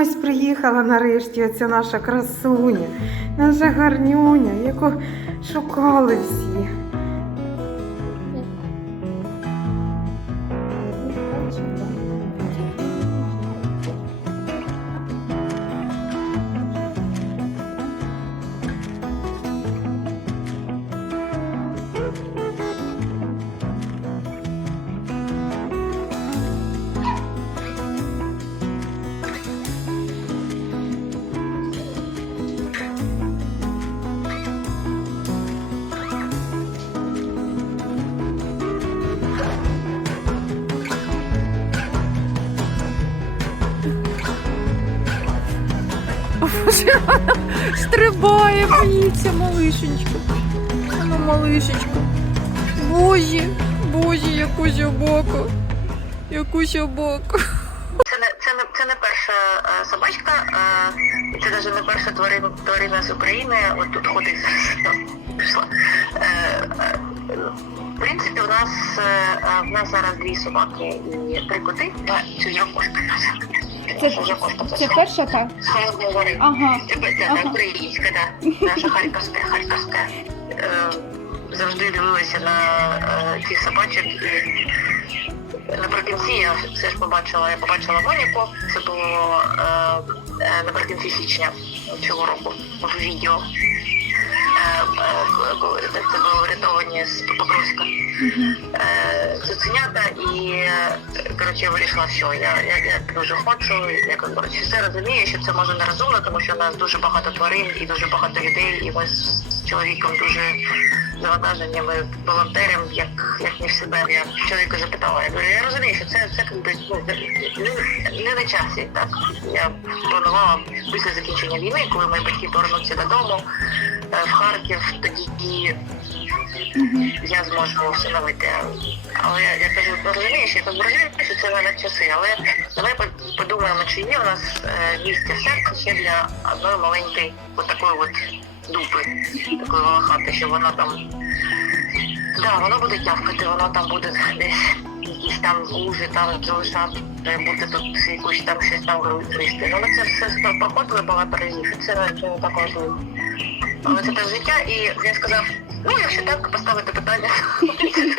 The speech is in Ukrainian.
Ось приїхала нарешті оця наша красуня, наша гарнюня, яку шукали всі. стрибає, боїться, малишенька. Ну, малишечка. Боже, боже, яку собаку. Яку собаку. Це не це не це не перша е, собачка, е, це навіть не перша тварина, тварина з України. От тут ходить ну, Пішла. Е, е, в принципі, у нас е, е, в нас зараз дві собаки і три коти. Це вже кошка. Це- вже. Це перша та? з Холодної гори. Ага. Це, це Ага. українська, да. наша харківська, харківська. Е, завжди дивилася на е, ці собачок і наприкінці я все ж побачила, я побачила Моніку. Це було е, е, наприкінці січня цього року в відео. Е, е, це було врятовані з Покровська. Е, цуценята і коротше я вирішила, що я, я, я дуже хочу. Я коротше все розумію, що це може нерозумно, тому що у нас дуже багато тварин і дуже багато людей, і ми з чоловіком дуже завантажені. Ми волонтерам, як, як не в себе. Я чоловіка запитала, я говорю, я розумію, що це, це ну, не, не на часі. Так я планувала після закінчення війни, коли мої батьки повернуться додому е, в Харків, тоді я зможу встановити. Але я, я кажу, розумієш, я розумію, що це не на часи, але давай подумаємо, чи є у нас е, місце серце ще для одної маленької от такої от дупи, такої волохати, що вона там. Да, воно буде тявкати, воно там буде десь якісь там лужи там залишати, буде тут якусь там щось там гристи. Ну, це все проходили багато разів, це, не так важливо. Але це теж життя, і він сказав, ну якщо так поставити питання.